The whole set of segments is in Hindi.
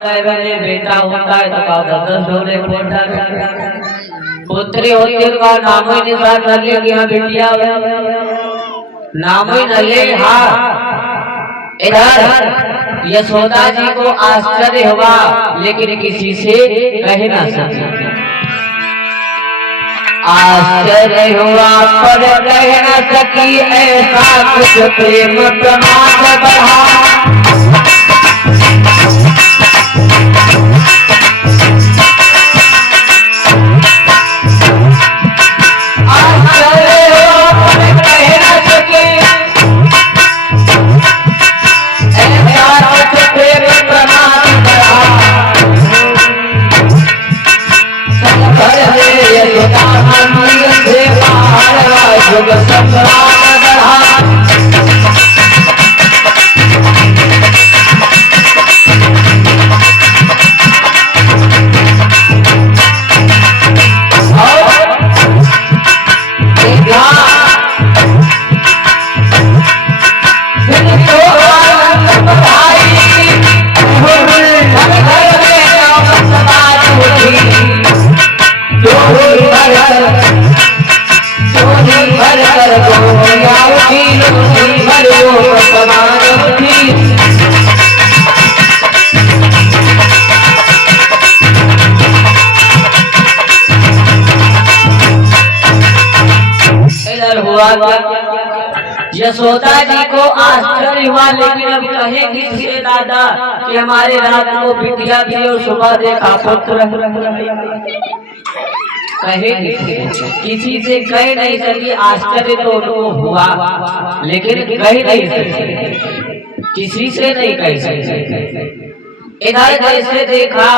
मैंने बेटा होता है तो कहा 10 होने पोटा पुत्री होती है का नाम ही निशान न ले कि हाँ बिटिया नाम ही न ले। हाँ इधर यशोदा जी को आश्चर्य हुआ लेकिन किसी से कह ना सकी। आश्चर्य हुआ पर कह न सकी ऐसा कुछ प्रेम प्रमाद बढ़ा। यशोदा जी को आश्चर्य हुआ लेकिन अब कहे किससे दादा कि हमारे रात को बिटिया थी और सुबह देखा पुत्र। कहे किसी से कह नहीं सकी। आश्चर्य तो उनको हुआ लेकिन कह नहीं सकी, किसी से नहीं कह सकी। इधर जैसे देखा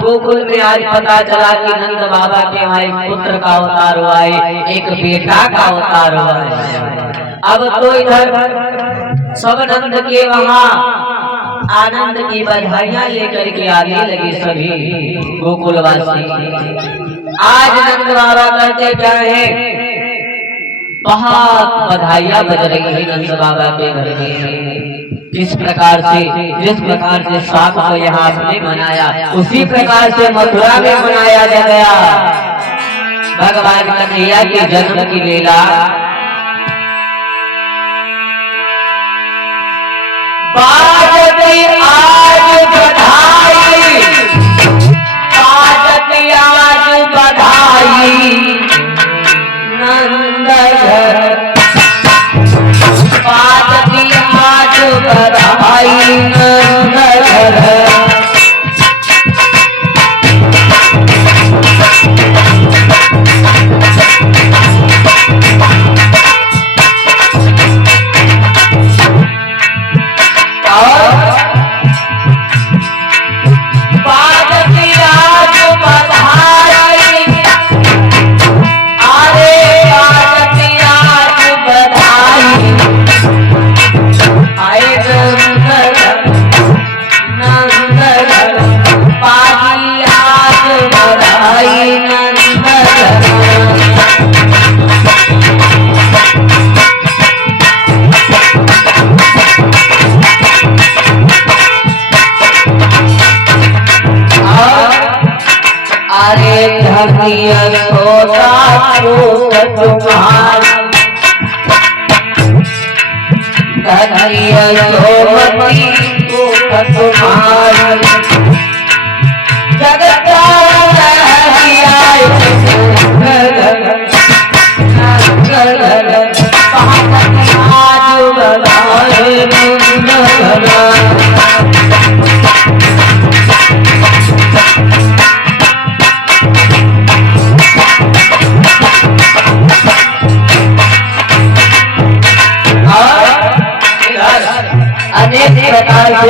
गोकुल में आज पता चला कि नंद बाबा के वहाँ एक पुत्र का अवतार हुआ है, एक बेटा का अवतार हुआ है। अब तो इधर सब नंद के वहाँ आनंद की बधाइयां लेकर के आने लगे सभी गोकुलवासी। आज नंद बाबा करते क्या है, बहुत बधाइयां बज रही है नंद बाबा के घर में। जिस प्रकार से साथ को यहाँ आपने मनाया उसी प्रकार से मथुरा में मनाया गया। भगवान कन्हैया के जन्म की लीला बाजती आज बधाई, बाजती आज बधाई नंद घर, बाजती आज बधाई नंद घर।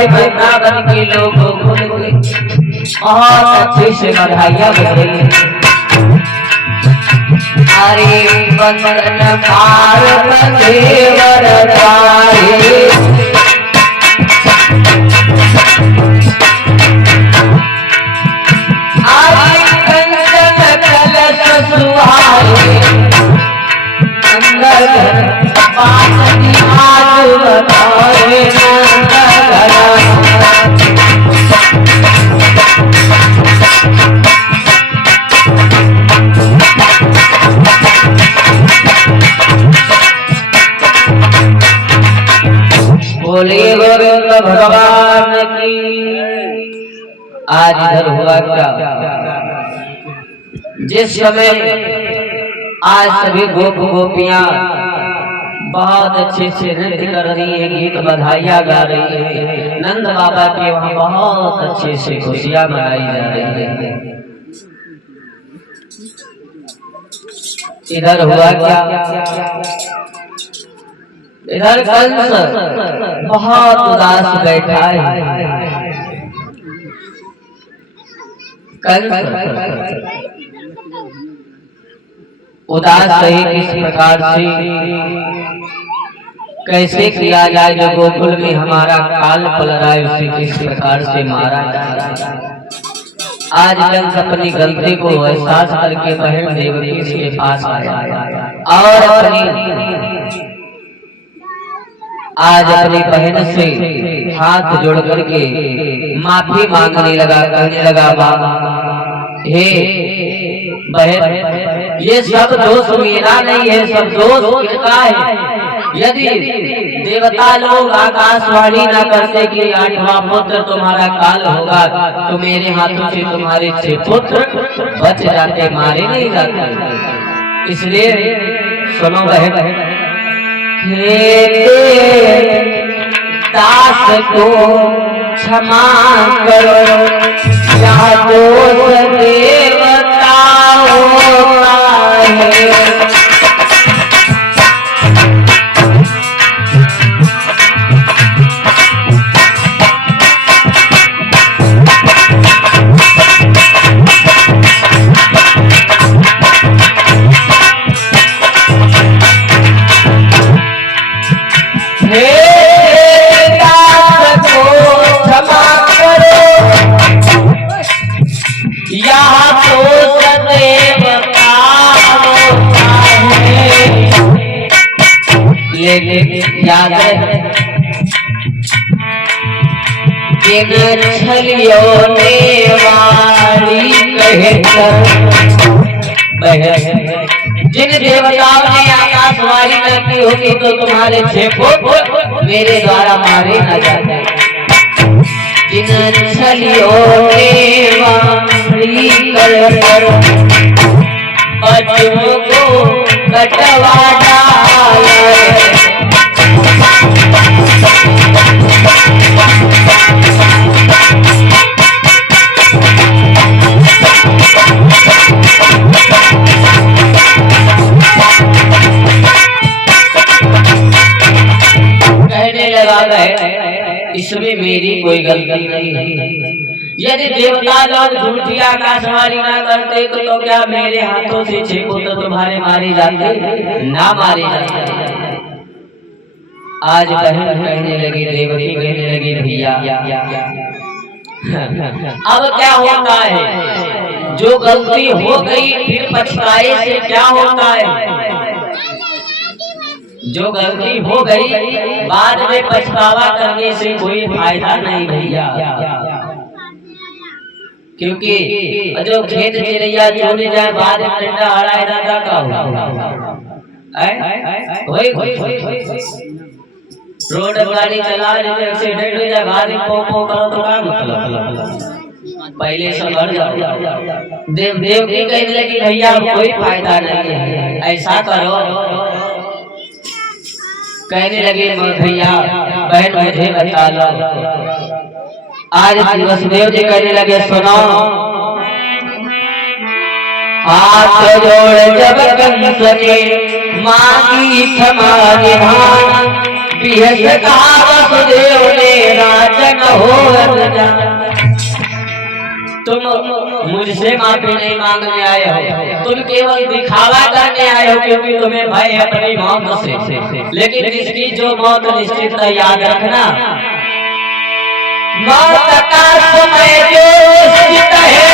वृंदावन के लोग बहुत अच्छे से बधाइयां बज रही है। अरे वंदन पार्वती वरदाई, अरे कंचन कलश सुहाए मंगल पार्वती आज बताए नंद घर। आज इधर हुआ क्या, जिस समय आज सभी गोप गोपियां बहुत अच्छे से नृत्य कर रही है, गीत बधाइयां गा रही है, नंद बाबा के वहाँ बहुत अच्छे से खुशियां मनाई जा रही है। इधर हुआ क्या, इधर कंस बहुत उदास बैठा है। कंस उदास है, किस प्रकार से कैसे किया जाए, जो गोकुल में हमारा काल पल रहा है उसे किस प्रकार से मारा जाए। आज कंस अपनी गलती को एहसास करके बहन देवकी के पास आया और आज अपनी बहन से हाथ जोड़ करके माफी मांगने लगा, कहने लगा बाबा हे बहन, ये सब दोष मेरा नहीं है, सब दोष इनका है। यदि देवता लोग आकाशवाणी न करते कि 8वां पुत्र तुम्हारा काल होगा, तो मेरे हाथों से तुम्हारे 6 पुत्र बच जाते, मारे नहीं जाते। इसलिए सुनो बहन, हे दास को क्षमा करो, या दोष देवताओं का है। याद है छलियों ने वाली कहकर, जिन देवताओं ने आकाशवाणी न की होगी तो तुम्हारे 6 पुत्र मेरे द्वारा मारे न जाते। जिन छलियों ने वाली कहकर बच्चों को कटवा डाला, कहने लगा इसमें मेरी कोई गलती नहीं है। यदि देवता लोग झूठी आकाशवाणी ना करते तो क्या मेरे हाथों से 6 पुत्र तुम्हारे मारे जाते, ना मारे जाते। आज बहन कहने लगी, देवकी कहने लगी भैया अब क्या होता है, जो गलती हो गई फिर पछताए से क्या होता है। जो गलती हो गई बाद में पछतावा करने से कोई फायदा नहीं भैया, क्योंकि जो खेत चिड़ैया चोरी जाए बाद में डंडा हड़ा दादा का रोड गाड़ी चला रहे एक्सीडेंट हो जाए बाद में पो करो तो क्या मतलब, पहले संभल जाओ। देव की कहने लगी भैया कोई फायदा नहीं है, ऐसा करो। कहने लगे भैया बहन मुझे बता लो। आज वसुदेव जी कहने लगे सुनो, हाथ जोड़ जब कंस ने मांगी क्षमा निधान, बिहस कहा वसुदेव ने राजन हो। तुम मुझसे माफी नहीं मांगने आए हो, तुम केवल दिखावा करने आए हो क्योंकि तुम्हें भय है अपनी मौत से। लेकिन इसकी जो मौत निश्चित है याद रखना, मौत का समय जो निश्चित है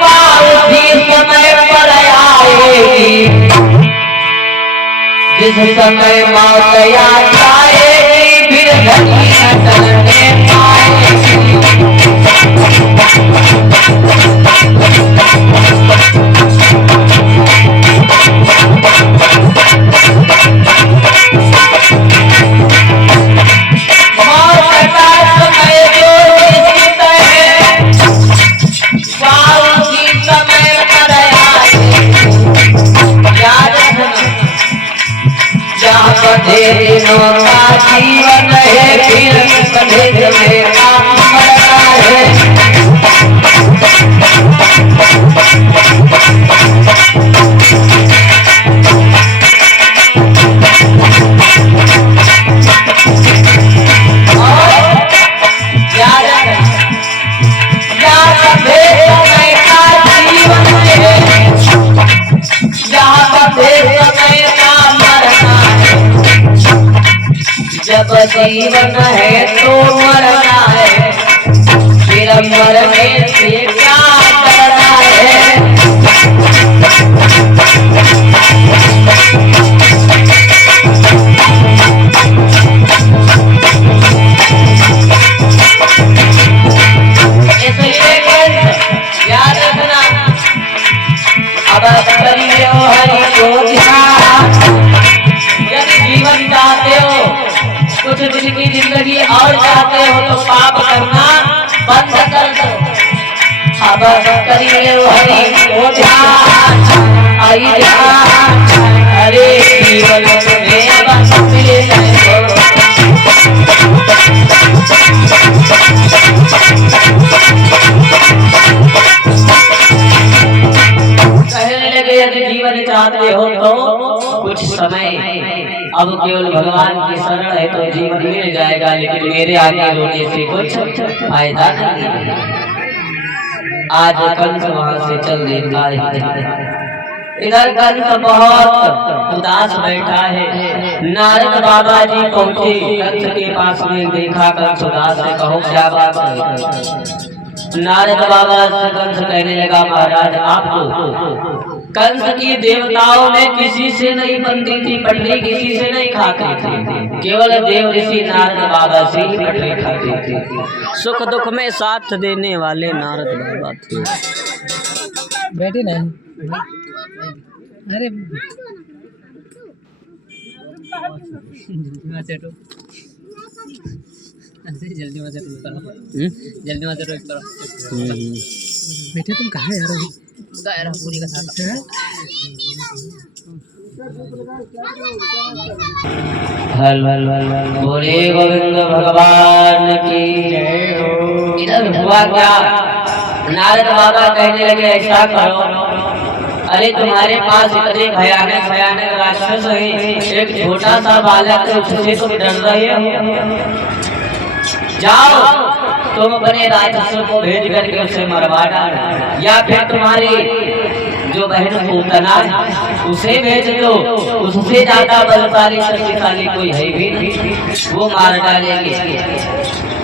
वह उसी समय पर आएगी। जिस समय मौत याद आएगी फिर धनी न चलने पाएगी। मौत का समय जो निश्चित है जीवन है तो मरना है, फिर मरने से क्या करना है। याद रखना, अब करिए हरि को ध्यान। यदि जीवन चाहते हो, कुछ दिन की जिंदगी और चाहते हो तो पाप करना बंद कर दो। अब करिए हरि को ध्यान, आई ध्यान, अरे जीवन में अब मिले कहने लगे यदि जीवन चाहते हो तो कुछ समय अब केवल भगवान की शरण है तो जीवन मिल जाएगा, लेकिन मेरे आगे रोने से कुछ फायदा नहीं। आज कंस वहां से चल देता है। इधर कंस बहुत उदास बैठा है। नारद बाबा जी पहुंचे कंस के पास में, देखा कंस उदास है, कहो क्या बात है। नारद बाबा से कंस कहने लगा, महाराज आपको कंस की देवताओं में किसी से नहीं बनती थी पटरी, किसी से नहीं खाते थे, केवल देव ऋषि नारद बाबा से ही पटरी खाते थे। सुख दुख में साथ देने वाले नारद बाबा थे। बैठे नहीं, अरे जल्दी मत करो। बेटे तुम कहाँ यार? अभी दायरा पूरी का साथ है। बोले गोविंद भगवान की। इधर हुआ क्या, नारद बाबा कहने लगे ऐसा करो, अरे तुम्हारे पास इतने भयानक भयानक राक्षस है, एक छोटा सा बालक है उससे तुम डर रहे हो। जाओ तुम अपने राक्षसों को भेज करके उसे मरवा डालो, या फिर तुम्हारी जो बहन पूतना है उसे भेज दो, उससे ज्यादा बलशाली शक्तिशाली कोई है भी नहीं, वो मार डालेंगे।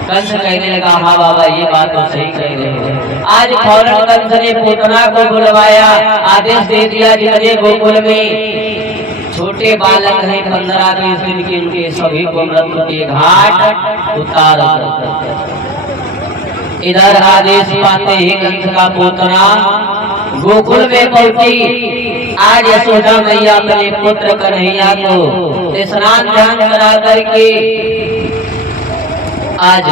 कंस कहने लगा, हाँ बाबा ये बात तो सही कह रहे हो। आज फौरन कंस ने पूतना को बुलवाया, आदेश दे दिया जितने गोकुल में छोटे बालक हैं 15-20 दिन के, उनके सभी को मृत्यु के घाट उतार। इधर आदेश पाते ही कंस का पूतना गोकुल में पहुंची। आज यशोदा मैया अपने पुत्र कन्हैया को स्नान ध्यान करा करके आज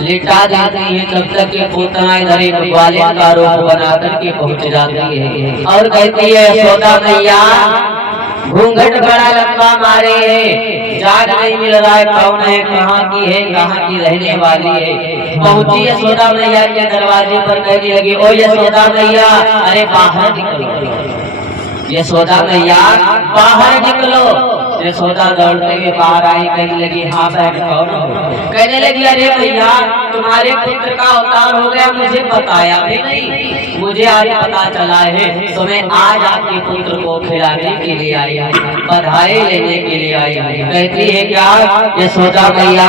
लिटा देती है। तब तक के पूतना इधर एक ग्वालिन का रूप बना करके पहुंच जाती है और कहती है, यशोदा मैया घूंघट बड़ा लंबा मारे है, जाग नहीं मिल रहा है कौन है, कहाँ की है, कहाँ की रहने वाली है। पहुंची यशोदा मैया के दरवाजे पर, कहने लगी, ओ यशोदा मैया अरे बाहर निकलो, यशोदा मैया बाहर निकलो। यशोदा दौड़ते हुए बाहर आई, कहने लगी, हाँ बहन कौन हो? कहने लगी, अरे भैया तुम्हारे पुत्र का अवतार हो गया, मुझे बताया भी नहीं, मुझे आज पता चला है, तो मैं आज आपके पुत्र को खिलाने के लिए आई हूँ, बधाई लेने के लिए आई हूँ। कहती है क्या यशोदा मैया,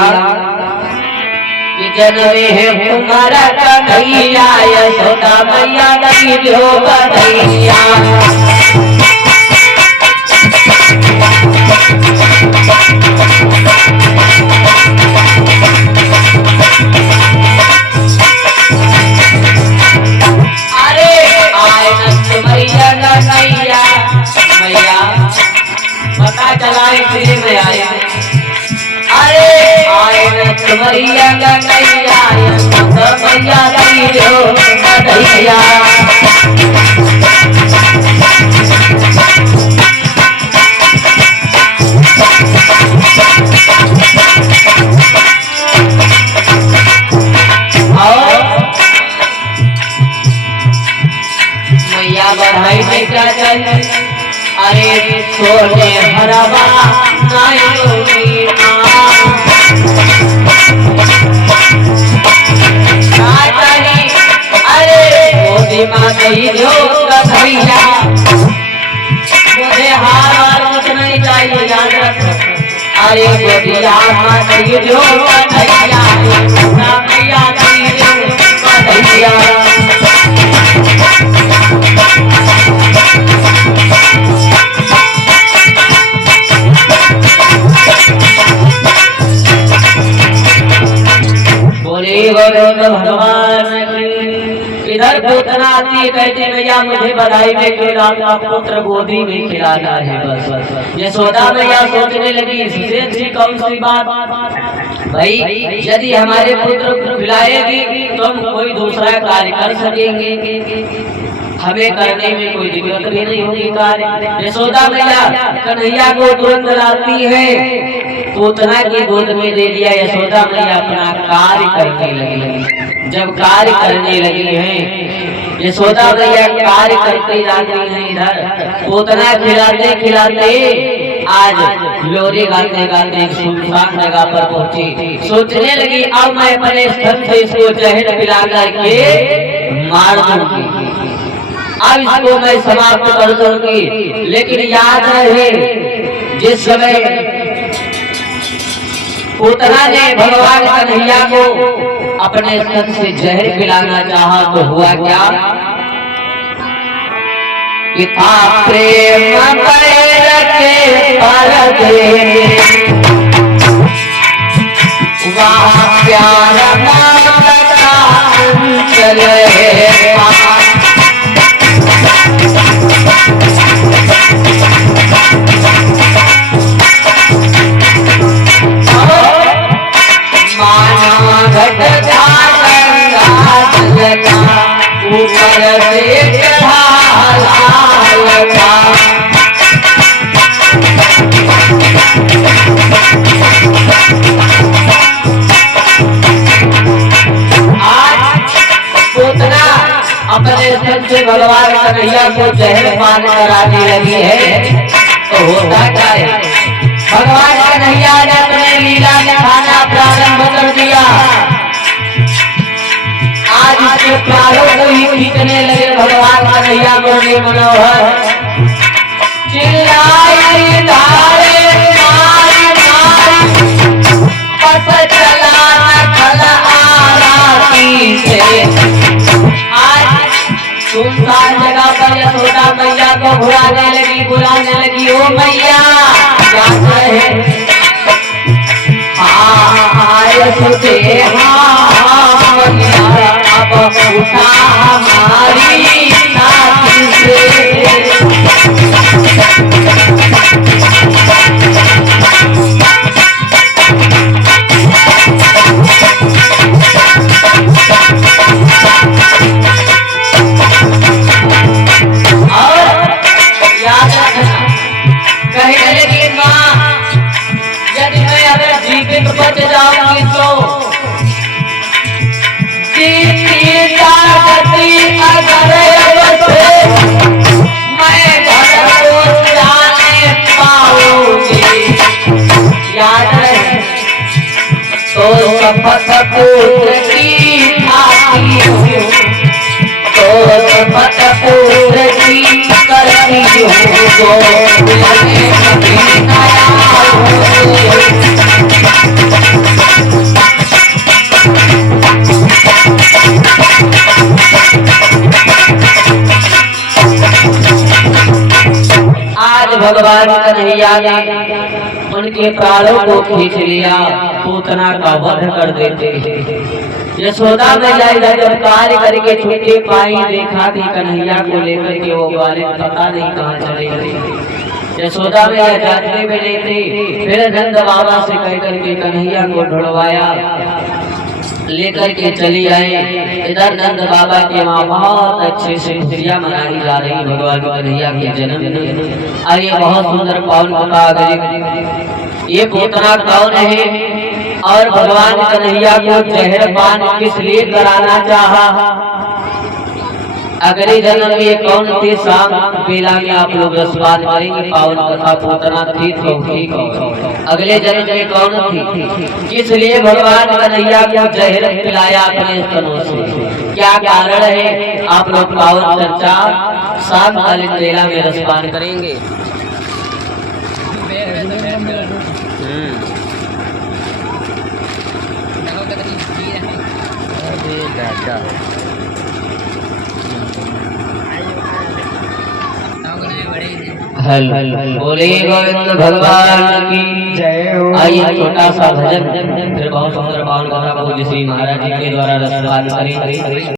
जन्मे है तुम्हारा कन्हैया, यशोदा मैया नहीं दो कन्हैया। अरे आए मैया मैया मैया पता चला इसलिए मैं आया। अरे आए मैया मैया मैया नहीं दो कन्हैया। मैया बढ़ाई में क्या चाहिए, अरे सोने हरवा नाई अरे मोदी माँ कही दो कन्हैया, मुझे हार कुछ नहीं चाहिए, याद रखो। अरे अरे गोदिया माई जो कन्हैया यशोदा मैया की जो कन्हैया बोले गोविंद भगवान की। इधर पूतना आती है, कहते भैया मुझे बधाई में खिला का पुत्र गोदी में खिलाना है बस। यशोदा मैया सोचने लगी इससे अच्छी कौन सी बात भाई, यदि हमारे पुत्र को खिलाएगी तो हम कोई दूसरा कार्य कर सकेंगे, हमें करने में कोई दिक्कत भी नहीं होगी कार्य। यशोदा मैया कन्हैया को तुरंत लाती है, पूतना की गोद में दे दिया। यशोदा मैया अपना कार्य करने लगी। जब कार्य करने लगी है यशोदा मैया कार्य करते जाती है, इधर पूतना खिलाते खिलाते आज लोरी गाते गाते एक सुनसान जगह पर पहुंची। सोचने लगी अब मैं अपने स्तन से इसको जहर पिला करके मार दूंगी, अब इसको मैं समाप्त कर दूंगी। लेकिन याद रहे जिस समय पूतना ने भगवान कन्हैया को अपने स्तन से जहर पिलाना चाहा तो हुआ क्या कि था प्रेम के पर्दे वहाँ प्यार चले ऊपर से पूतना अपने स्तन से भगवान कन्हैया को जहर पान कराने लगी है। तो होता क्या है, भगवान कन्हैया ने अपने लीला दिखाना प्रारंभ कर दिया। आज इसके प्यारों को ही खींचने लगे भगवान कन्हैया को मनोहर। चिल्लाई धारे मारी मारी बस चला नखल आराती से। आज सुनसान जगह पर यशोदा मैया को बुलाने लगी ओ मैया क्या है यशोदे अब उठा हमारी नाती से। बच जाऊंगी तो अगर मैं घर को जाने पाऊंगी। याद रहे तो शपथ पुत्र की खाती हूँ, तो शपथ पुत्र की करती हूँ तो लगे कभी नया आज भगवान कन्हैया ने उनके प्राणों को खींच लिया, पूतना का वध कर देते हैं। यशोदा मैया जब कार्य करके छुट्टी पाई, देखा कि कन्हैया को लेकर के वो वाले पता नहीं कहाँ चले गए। यशोदा मैया जाते में नहीं थी, फिर नंद बाबा से कह करके कन्हैया को ढूंढवाया, लेकर के चली आए। इधर नंद बाबा के वहाँ बहुत अच्छे से खुशियाँ मनाई जा रही भगवान कन्हैया के जन्म। और ये बहुत सुंदर पावन कथा, ये पूतना कौन है और भगवान कन्हैया को जहर पान किस लिए कराना चाहा, अगले जन्म में कौन थे शाम बेला में आप लोग रसवाद करेंगे। पावन कथा पूतना थी तो ठीक, अगले जन्म में कौन थी, किस लिए भगवान कन्हैया को जहर पिलाया अपने स्तनों से, क्या कारण है, आप लोग पावन चर्चा शाम कालीन बेला में रसपान करेंगे। अच्छा हेलो बोले गोविंद भगवान की जय हो। आइए छोटा सा भजन फिर बहुत सुंदर बाल गाना प्रभु जी श्री महाराज जी के द्वारा रसपान करें।